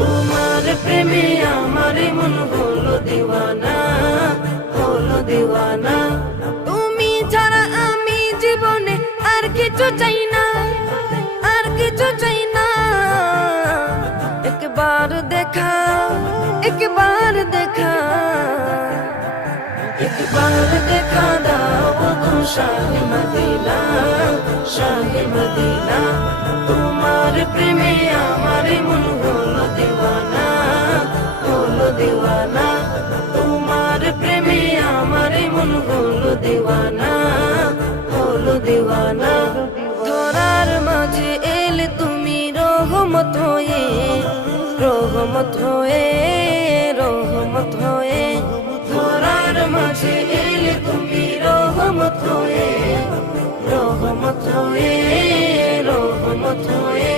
তোমার প্রেমে আমার মন হলো দিওয়ানা, হলো দিওয়ানা। তুমি ছাড়া আমি জীবনে আর কিছু চাই না, আর কিছু চাই না। একবার দেখা, একবার দেখা, একবার দেখা দাও গো শাহে মদিনা, শাহে মদিনা। তোমার প্রেমে আমার মন হলো দিওয়ানা, হলো দিওয়ানা। তোমার প্রেমে আমার মন হলো দিওয়ানা, হলো দিওয়ানা। ধরার মাঝে এলে তুমি রহমত হয়ে, রহমত হয়ে, রহমত হয়ে। ধরার মাঝে এলে তুমি রহমত হয়ে, রহমত হয়ে, রহমত হয়ে।